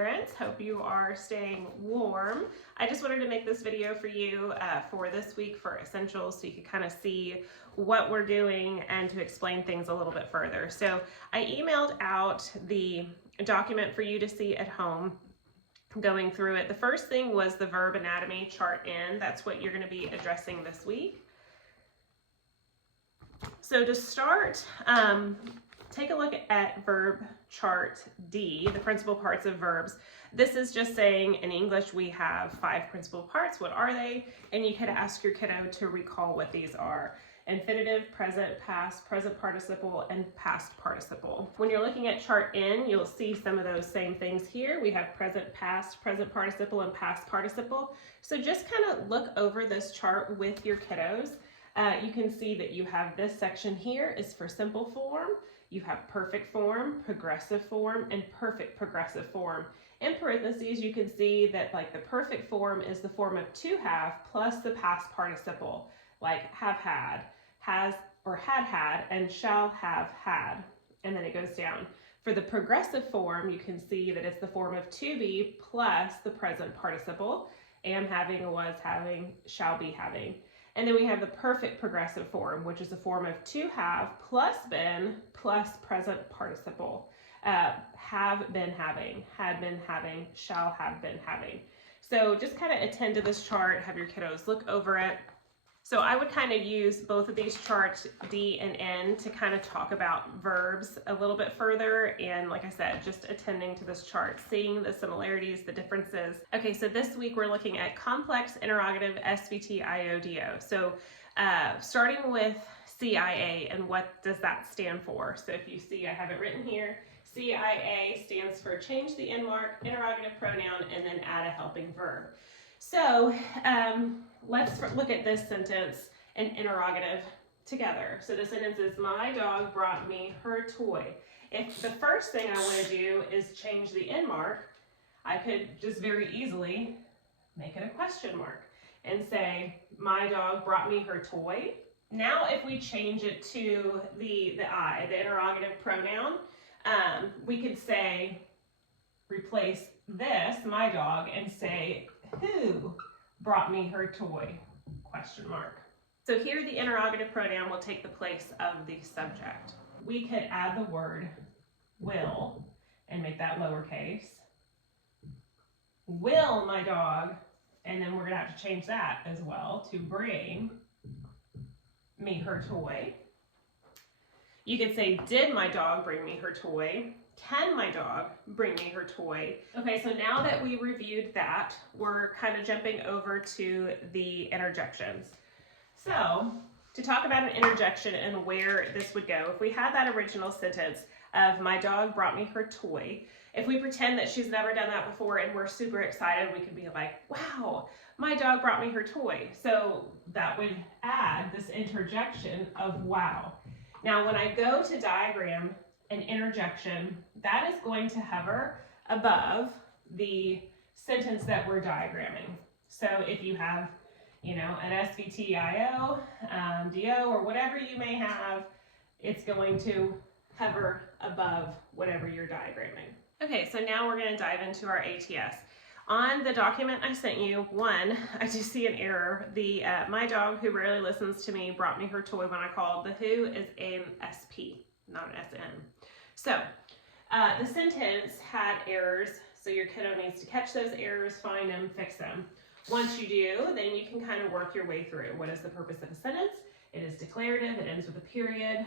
parents. Hope you are staying warm. I just wanted to make this video for you for this week for essentials so you can kind of see what we're doing and to explain things a little bit further. So I emailed out the document for you to see at home. Going through it. The first thing was the verb anatomy chart in. That's what you're going to be addressing this week. So to start, take a look at verb chart D, the principal parts of verbs. This is just saying in English we have 5 principal parts. What are they? And you could ask your kiddo to recall what these are. Infinitive, present, past, present participle, and past participle. When you're looking at chart N, you'll see some of those same things here. We have present, past, present participle, and past participle. So just kind of look over this chart with your kiddos. You can see that you have this section here is for simple form. You have perfect form, progressive form, and perfect progressive form. In parentheses, you can see that like the perfect form is the form of to have plus the past participle, like have had, has or had had, and shall have had. And then it goes down. For the progressive form, you can see that it's the form of to be plus the present participle, am having, was having, shall be having. And then we have the perfect progressive form, which is the form of to have plus been plus present participle. Have been having, had been having, shall have been having. So just kind of attend to this chart, have your kiddos look over it. So I would kind of use both of these charts, D and N, to kind of talk about verbs a little bit further. And like I said, just attending to this chart, seeing the similarities, the differences. Okay, so this week we're looking at complex interrogative SVT IODO. So starting with CIA, and what does that stand for? So if you see, I have it written here. CIA stands for change the end mark, interrogative pronoun, and then add a helping verb. So let's look at this sentence and interrogative together. So the sentence is, my dog brought me her toy. If the first thing I want to do is change the end mark, I could just very easily make it a question mark and say, my dog brought me her toy. Now if we change it to the I, the interrogative pronoun, we could say, replace this, my dog, and say, who brought me her toy? Question mark. So here the interrogative pronoun will take the place of the subject. We could add the word will and make that lowercase. Will my dog, and then we're going to have to change that as well to bring me her toy. You could say, did my dog bring me her toy? Can my dog bring me her toy? Okay, so now that we reviewed that, we're kind of jumping over to the interjections. So to talk about an interjection and where this would go, if we had that original sentence of my dog brought me her toy, if we pretend that she's never done that before and we're super excited, we could be like, wow, my dog brought me her toy. So that would add this interjection of wow. Now when I go to diagram an interjection, that is going to hover above the sentence that we're diagramming. So if you have, an SVTIO, DO, or whatever you may have, it's going to hover above whatever you're diagramming. Okay, so now we're going to dive into our ATS. On the document I sent you, I do see an error. The my dog who rarely listens to me brought me her toy when I called. The who is an SP, not an SN. So the sentence had errors, so your kiddo needs to catch those errors, find them, fix them. Once you do, then you can kind of work your way through. What is the purpose of a sentence? It is declarative, it ends with a period,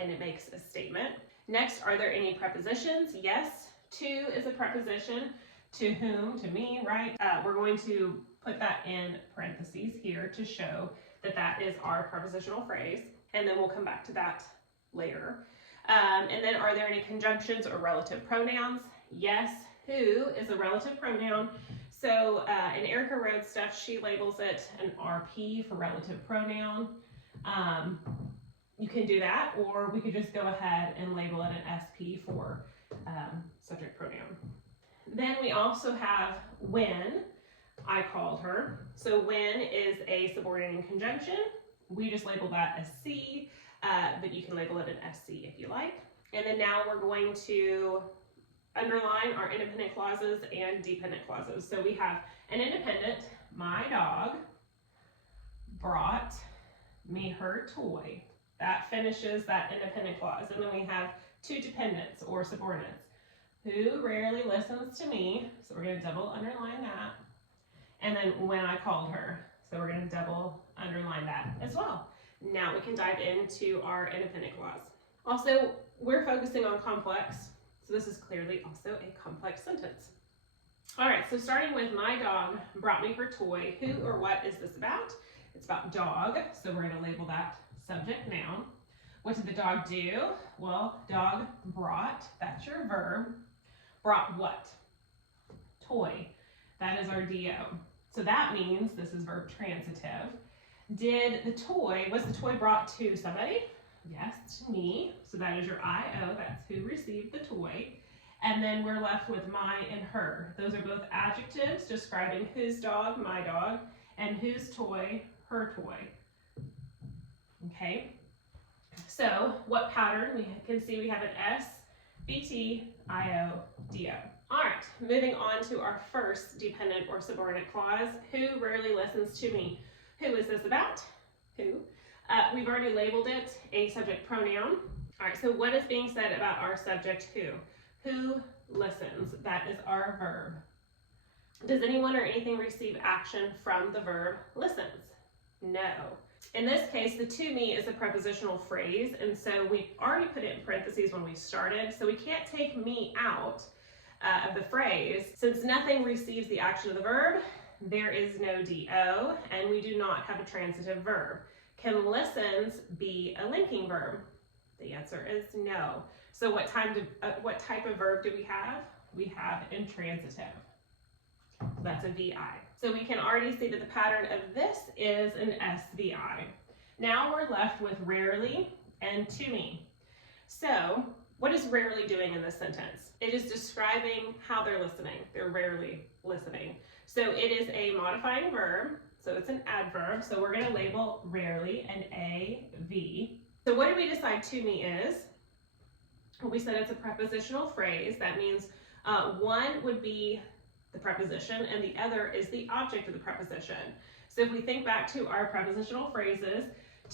and it makes a statement. Next, are there any prepositions? Yes, to is a preposition. To whom, to me, right? We're going to put that in parentheses here to show that that is our prepositional phrase, and then we'll come back to that later. And then are there any conjunctions or relative pronouns? Yes, who is a relative pronoun. So in Erica Rhodes stuff, she labels it an RP for relative pronoun. You can do that, or we could just go ahead and label it an SP for subject pronoun. Then we also have when I called her. So when is a subordinating conjunction. We just label that as C, but you can label it an SC if you like. And then now we're going to underline our independent clauses and dependent clauses. So we have an independent, my dog brought me her toy. That finishes that independent clause. And then we have two dependents or subordinates. Who rarely listens to me, so we're going to double underline that. And then when I called her, so we're going to double underline that as well. Now we can dive into our independent clause. Also, we're focusing on complex, so this is clearly also a complex sentence. All right, so starting with my dog brought me her toy. Who or what is this about? It's about dog, so we're going to label that subject noun. What did the dog do? Well, dog brought, that's your verb. Brought what? Toy. That is our DO. So that means this is verb transitive. Was the toy brought to somebody? Yes, to me. So that is your IO, that's who received the toy. And then we're left with my and her. Those are both adjectives describing whose dog, my dog, and whose toy, her toy. Okay, so what pattern? We can see we have an S, BT, IO, DO. All right, moving on to our first dependent or subordinate clause. Who rarely listens to me? Who is this about? Who? We've already labeled it a subject pronoun. All right, so what is being said about our subject who? Who listens? That is our verb. Does anyone or anything receive action from the verb listens? No. In this case, the to me is a prepositional phrase, and so we already put it in parentheses when we started, so we can't take me out of the phrase. Since nothing receives the action of the verb, there is no DO, and we do not have a transitive verb. Can listens be a linking verb? The answer is no. So what type of verb do we have? We have intransitive. That's a VI. So we can already see that the pattern of this is an SVI. Now we're left with rarely and to me. So what is rarely doing in this sentence? It is describing how they're listening. They're rarely listening. So it is a modifying verb. So it's an adverb. So we're going to label rarely an AV. So what did we decide to me is? We said it's a prepositional phrase. That means one would be the preposition and the other is the object of the preposition. So if we think back to our prepositional phrases,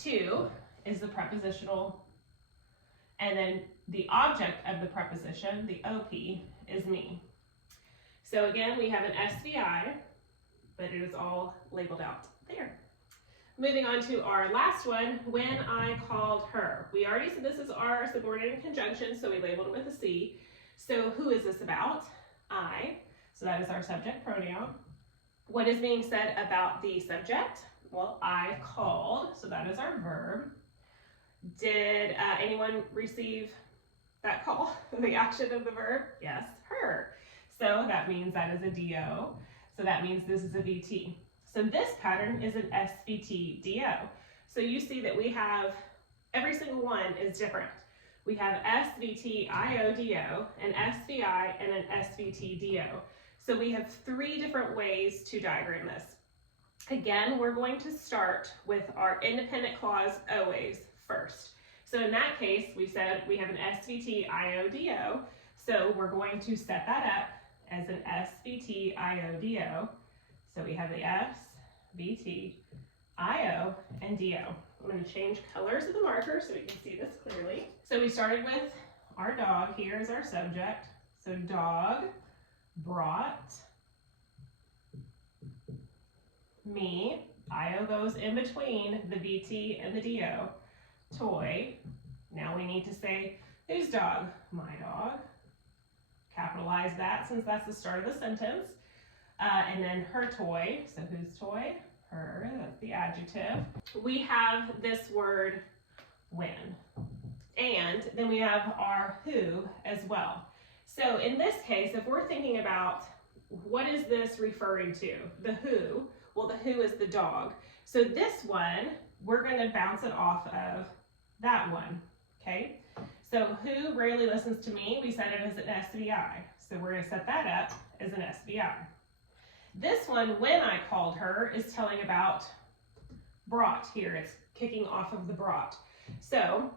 to is the prepositional, and then the object of the preposition, the OP, is me. So again, we have an SVI, but it is all labeled out there. Moving on to our last one, when I called her. We already said this is our subordinate conjunction, so we labeled it with a C. So who is this about? I. So that is our subject pronoun. What is being said about the subject? Well, I called, so that is our verb. Did anyone receive that call, the action of the verb? Yes, her. So that means that is a DO. So that means this is a VT. So this pattern is an SVT DO. So you see that we have, every single one is different. We have SVT IO DO, an SVI, and an SVT DO. So we have three different ways to diagram this. Again, we're going to start with our independent clause always first. So in that case, we said we have an SVT IO DO. So we're going to set that up as an SVT IO DO. So we have the SVT IO and DO. I'm going to change colors of the marker so we can see this clearly. So we started with our dog. Here is our subject. So dog brought me. IO goes in between the VT and the DO. Toy. Now we need to say whose dog? My dog. Capitalize that since that's the start of the sentence. And then her toy. So whose toy? Her. That's the adjective. We have this word when. And then we have our who as well. So in this case, if we're thinking about what is this referring to? The who. Well, the who is the dog. So this one, we're going to bounce it off of that one. Okay? So who rarely listens to me? We set it as an SVI. So we're going to set that up as an SVI. This one, when I called her, is telling about brought here. It's kicking off of the brought. So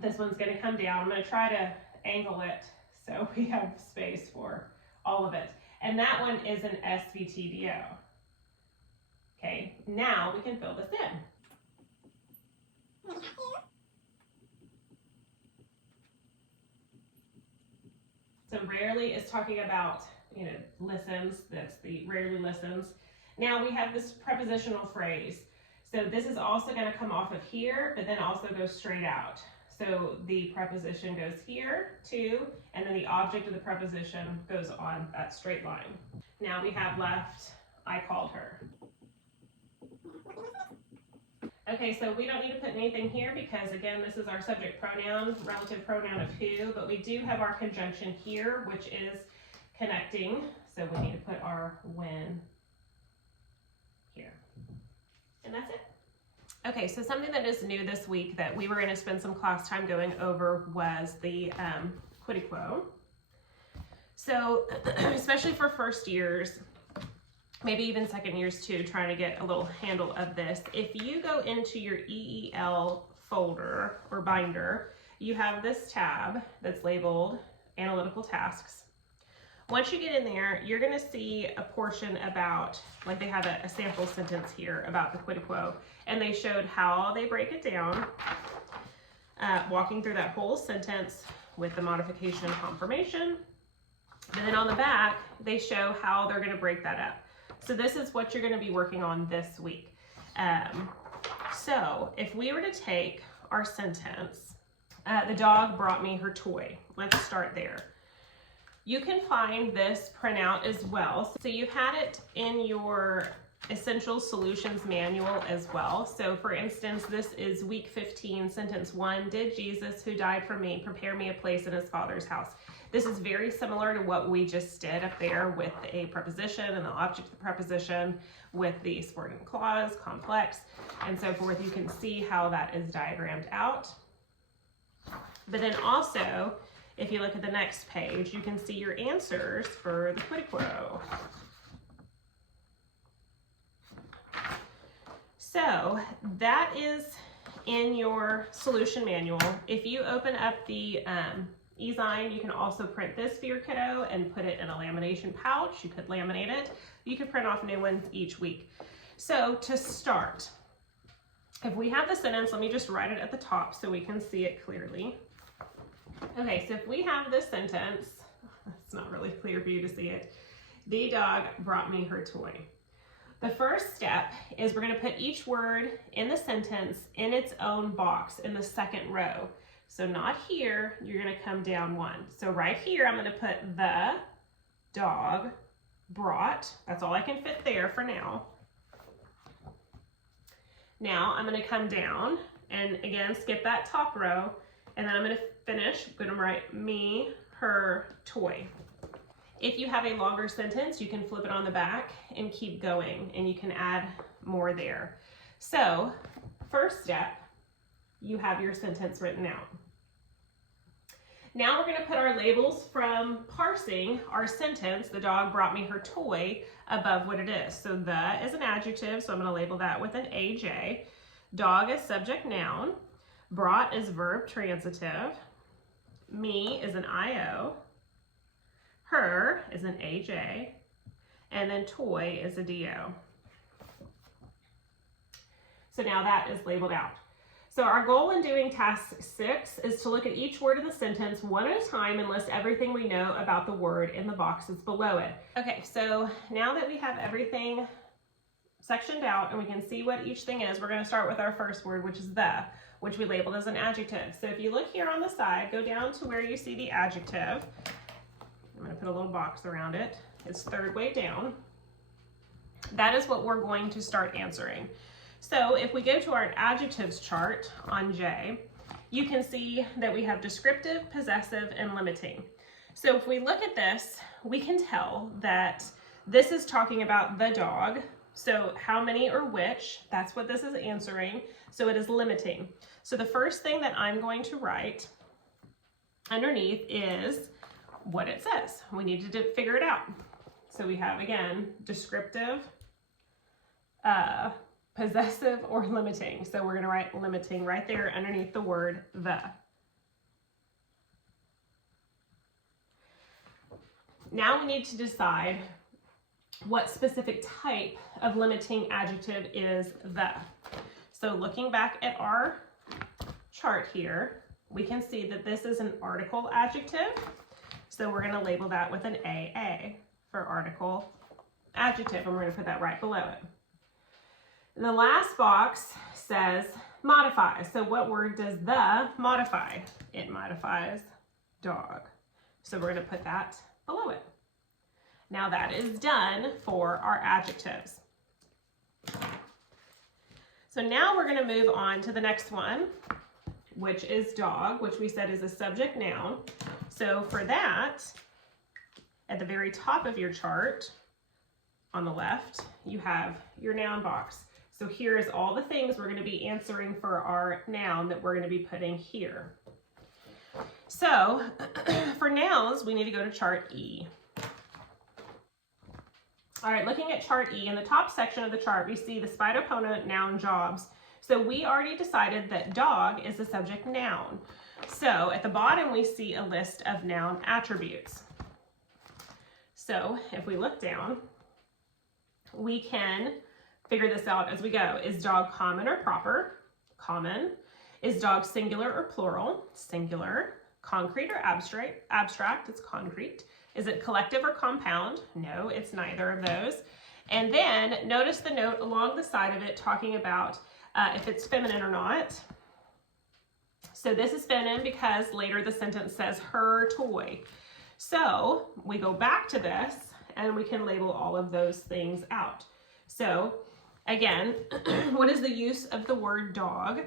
this one's going to come down. I'm going to try to angle it So we have space for all of it. And that one is an SVTDO. Okay, now we can fill this in. So rarely is talking about, listens. That's the rarely listens. Now we have this prepositional phrase. So this is also going to come off of here, but then also go straight out. So the preposition goes here, to, and then the object of the preposition goes on that straight line. Now we have left, I called her. Okay, so we don't need to put anything here because, again, this is our subject pronoun, relative pronoun of who, but we do have our conjunction here, which is connecting. So we need to put our when here. And that's it. Okay, so something that is new this week that we were going to spend some class time going over was the Quid. So, especially for first years, maybe even second years too, trying to get a little handle of this. If you go into your EEL folder or binder, you have this tab that's labeled Analytical Tasks. Once you get in there, you're going to see a portion about, like they have a sample sentence here about the Quid, and they showed how they break it down, walking through that whole sentence with the modification and confirmation. And then on the back, they show how they're going to break that up. So this is what you're going to be working on this week. So if we were to take our sentence, the dog brought me her toy. Let's start there. You can find this printout as well. So you've had it in your Essential Solutions Manual as well. So for instance, this is week 15, sentence 1. Did Jesus, who died for me, prepare me a place in his Father's house? This is very similar to what we just did up there with a preposition and the object of the preposition with the subordinate clause, complex, and so forth. You can see how that is diagrammed out. But then also, if you look at the next page, you can see your answers for the Quid. So that is in your solution manual. If you open up the e-zine, you can also print this for your kiddo and put it in a lamination pouch. You could laminate it. You could print off new ones each week. So to start, if we have the sentence, let me just write it at the top so we can see it clearly. Okay, so if we have this sentence, it's not really clear for you to see it. The dog brought me her toy. The first step is we're going to put each word in the sentence in its own box in the second row. So not here, you're going to come down one. So right here, I'm going to put the dog brought. That's all I can fit there for now. Now I'm going to come down and again, skip that top row. And then I'm going to finish. I'm going to write me, her, toy. If you have a longer sentence, you can flip it on the back and keep going, and you can add more there. So, first step, you have your sentence written out. Now we're going to put our labels from parsing our sentence, the dog brought me her toy, above what it is. So the is an adjective, so I'm going to label that with an AJ. Dog is subject noun. Brought is verb transitive. Me is an IO. Her is an AJ. And then toy is a DO. So now that is labeled out. So our goal in doing task 6 is to look at each word in the sentence one at a time and list everything we know about the word in the boxes below it. Okay, so now that we have everything sectioned out and we can see what each thing is, we're going to start with our first word, which is the, which we labeled as an adjective. So if you look here on the side, go down to where you see the adjective. I'm going to put a little box around it. It's third way down. That is what we're going to start answering. So if we go to our adjectives chart on J, you can see that we have descriptive, possessive, and limiting. So if we look at this, we can tell that this is talking about the dog. So how many or which, that's what this is answering. So it is limiting. So the first thing that I'm going to write underneath is what it says. We need to figure it out. So we have, again, descriptive, possessive, or limiting. So we're going to write limiting right there underneath the word the. now we need to decide what specific type of limiting adjective is the. So looking back at our chart here, we can see that this is an article adjective. So we're going to label that with an AA for article adjective, and we're going to put that right below it. And the last box says modify. So what word does the modify? It modifies dog. So we're going to put that below it. Now that is done for our adjectives. So now we're going to move on to the next one, which is dog, which we said is a subject noun. So for that, at the very top of your chart, on the left, you have your noun box. So here is all the things we're going to be answering for our noun that we're going to be putting here. So for nouns, we need to go to chart E. All right, looking at chart E, in the top section of the chart, we see the Spidopona noun jobs. So we already decided that dog is a subject noun. So at the bottom, we see a list of noun attributes. So if we look down, we can figure this out as we go. Is dog common or proper? Common. Is dog singular or plural? Singular. Concrete or abstract? Abstract, it's concrete. Is it collective or compound? No, it's neither of those. And then notice the note along the side of it talking about if it's feminine or not. So this is feminine because later the sentence says her toy. So we go back to this and we can label all of those things out. So again, what is the use of the word dog?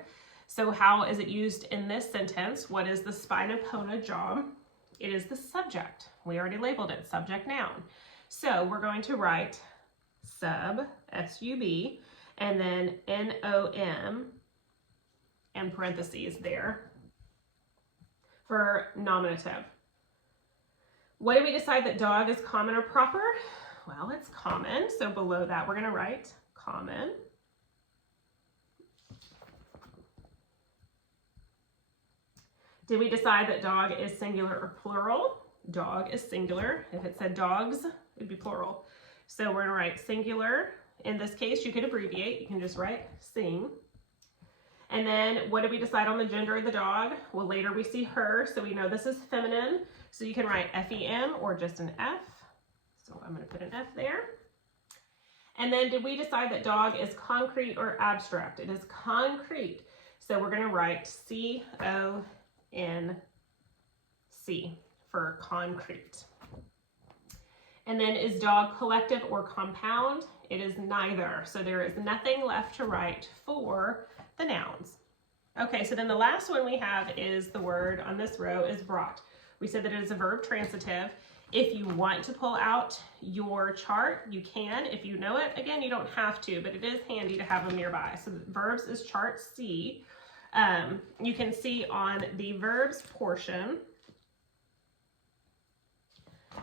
So how is it used in this sentence? What is the Spinopona job? It is the subject. We already labeled it, subject noun. So we're going to write sub, S-U-B, and then N-O-M, and parentheses there for nominative. What did we decide that dog is common or proper? Well, it's common. So below that, we're going to write common. Did we decide that dog is singular or plural? Dog is singular. If it said dogs, it'd be plural. So we're going to write singular. In this case, you could abbreviate. You can just write sing. And then what did we decide on the gender of the dog? Well, later we see her, so we know this is feminine. So you can write F-E-M or just an F. So I'm going to put an F there. And then did we decide that dog is concrete or abstract? It is concrete. So we're going to write C-O-N-C for concrete. And then is dog collective or compound? It is neither. So there is nothing left to write for the nouns. Okay, so then the last one we have is the word on this row is brought. We said that it is a verb transitive. If you want to pull out your chart, you can. If you know it, again, you don't have to, but it is handy to have them nearby. So verbs is chart C. You can see on the verbs portion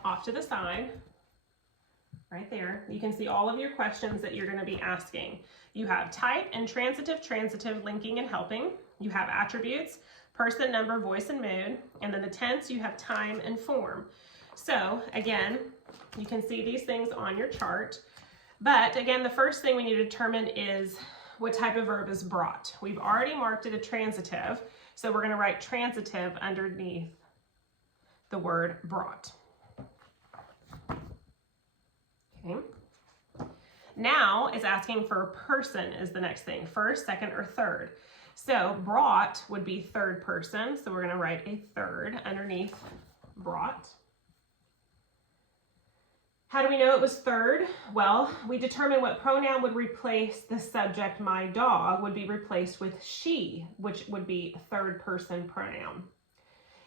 off to the side, right there, you can see all of your questions that you're going to be asking. You have type, intransitive, transitive, linking and helping. You have attributes, person, number, voice, and mood. And then the tense, you have time and form. So again, you can see these things on your chart. But again, the first thing we need to determine is what type of verb is brought. We've already marked it a transitive, so we're going to write transitive underneath the word brought. Okay. Now it's asking for person is the next thing, first, second, or third. So brought would be third person, so we're going to write a third underneath brought. How do we know it was third? Well, we determined what pronoun would replace the subject, my dog, would be replaced with she, which would be third person pronoun.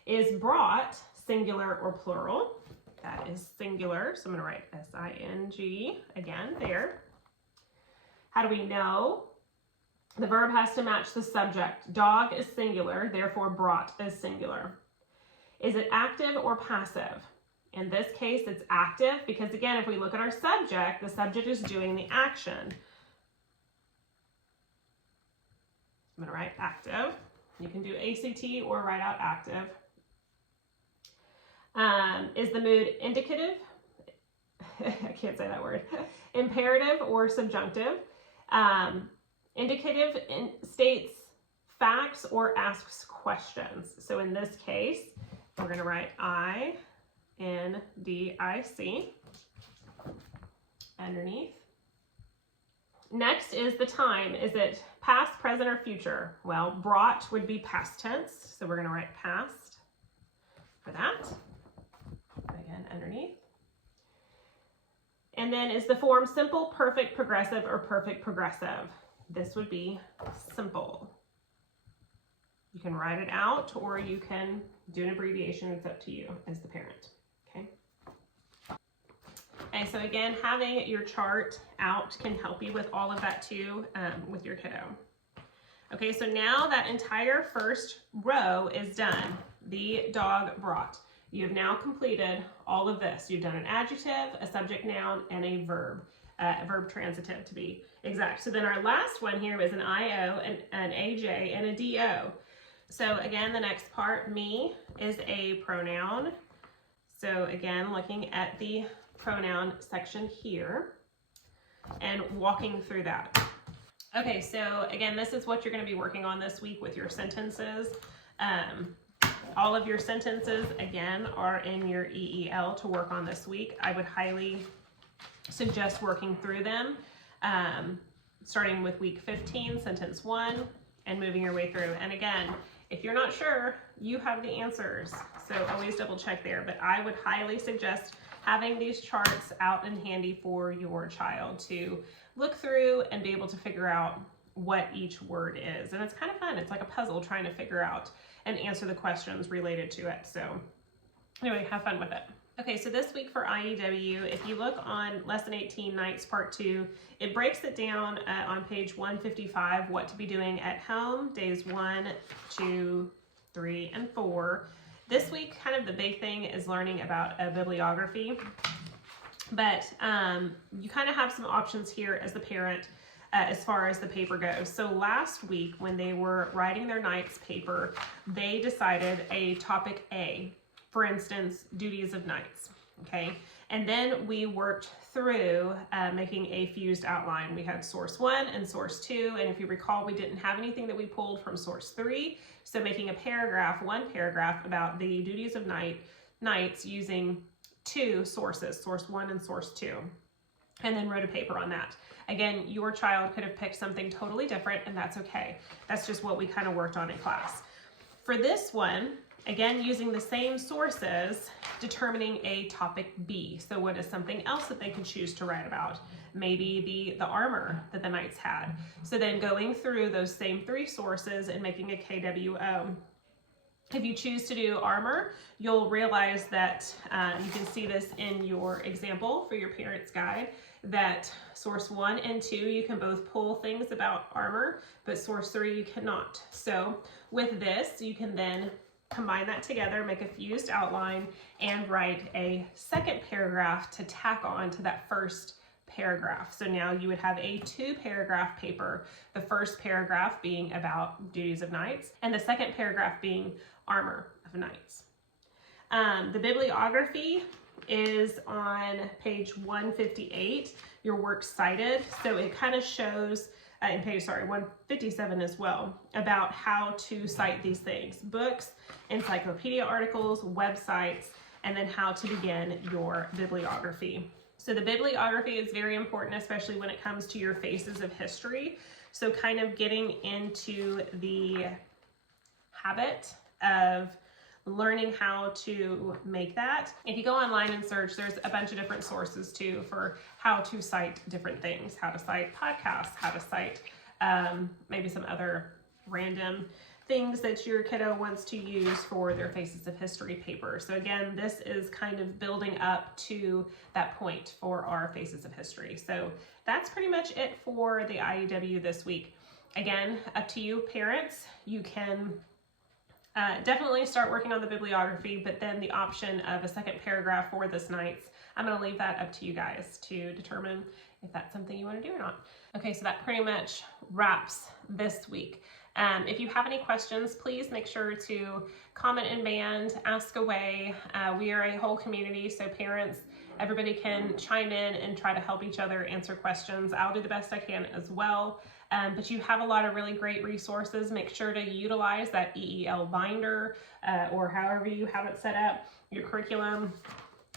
Is brought singular or plural? That is singular, so I'm going to write S-I-N-G again there. How do we know? The verb has to match the subject. Dog is singular, therefore brought is singular. Is it active or passive? In this case, it's active because, again, if we look at our subject, the subject is doing the action. I'm going to write active. You can do ACT or write out active. Is the mood indicative? I can't say that word. Imperative or subjunctive? Indicative states facts or asks questions. So in this case, we're going to write INDIC underneath. Next is the time. Is it past, present, or future? Well, brought would be past tense, so we're going to write past for that. Again, underneath. And then is the form simple, perfect, progressive, or perfect progressive? This would be simple. You can write it out or you can do an abbreviation. It's up to you as the parent. Okay. And so again, having your chart out can help you with all of that too, with your kiddo. Okay, so now that entire first row is done. The dog brought. You have now completed all of this. You've done an adjective, a subject noun, and a verb transitive to be exact. So then our last one here is an IO, an AJ, and a DO. So again, the next part, me, is a pronoun. So again, looking at the pronoun section here and walking through that. Okay, so again, this is what you're going to be working on this week with your sentences. All of your sentences, again, are in your EEL to work on this week. I would highly suggest working through them, starting with week 15, sentence 1, and moving your way through. And again, if you're not sure, you have the answers. So always double check there. But I would highly suggest having these charts out and handy for your child to look through and be able to figure out what each word is. And it's kind of fun. It's like a puzzle trying to figure out and answer the questions related to it. So anyway, have fun with it. Okay, so this week for IEW, if you look on Lesson 18, Nights Part 2, it breaks it down on page 155, what to be doing at home, days 1, 2, 3, and 4. This week, kind of the big thing is learning about a bibliography, but you kind of have some options here as the parent as far as the paper goes. So last week when they were writing their nights paper, they decided a topic A, for instance, duties of nights, okay? And then we worked through making a fused outline. We had source 1 and source 2, and if you recall, we didn't have anything that we pulled from source 3, so making a paragraph, one paragraph about the duties of nights using 2 sources, source 1 and source 2, and then wrote a paper on that. Again, your child could have picked something totally different, and that's okay. That's just what we kind of worked on in class. For this one, again, using the same sources, determining a topic B. So what is something else that they could choose to write about? Maybe the armor that the knights had. So then going through those same 3 sources and making a KWO. If you choose to do armor, you'll realize that you can see this in your example for your parent's guide, that source 1 and 2, you can both pull things about armor, but source 3, you cannot. So with this, you can then combine that together, make a fused outline, and write a second paragraph to tack on to that first paragraph. So now you would have a 2-paragraph paper, the first paragraph being about duties of nights, and the second paragraph being armor of nights. The bibliography is on page 158, your works cited. So it kind of shows in page 157 as well, about how to cite these things: books, encyclopedia articles, websites, and then how to begin your bibliography. So the bibliography is very important, especially when it comes to your faces of history. So kind of getting into the habit of learning how to make that. If you go online and search, there's a bunch of different sources too for how to cite different things, how to cite podcasts, how to cite maybe some other random things that your kiddo wants to use for their Faces of History paper. So again, this is kind of building up to that point for our Faces of History. So that's pretty much it for the IEW this week. Again, up to you parents. You can definitely start working on the bibliography, but then the option of a second paragraph for this nights, I'm going to leave that up to you guys to determine if that's something you want to do or not. Okay, so that pretty much wraps this week. If you have any questions, please make sure to comment in band, ask away. We are a whole community, so parents, everybody can chime in and try to help each other answer questions. I'll do the best I can as well. But you have a lot of really great resources. Make sure to utilize that EEL binder or however you have it set up, your curriculum,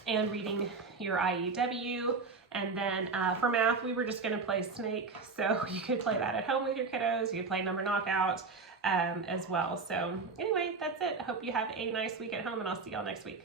and reading your IEW. And then for math, we were just going to play Snake. So you could play that at home with your kiddos. You could play Number Knockout as well. So anyway, that's it. I hope you have a nice week at home, and I'll see y'all next week.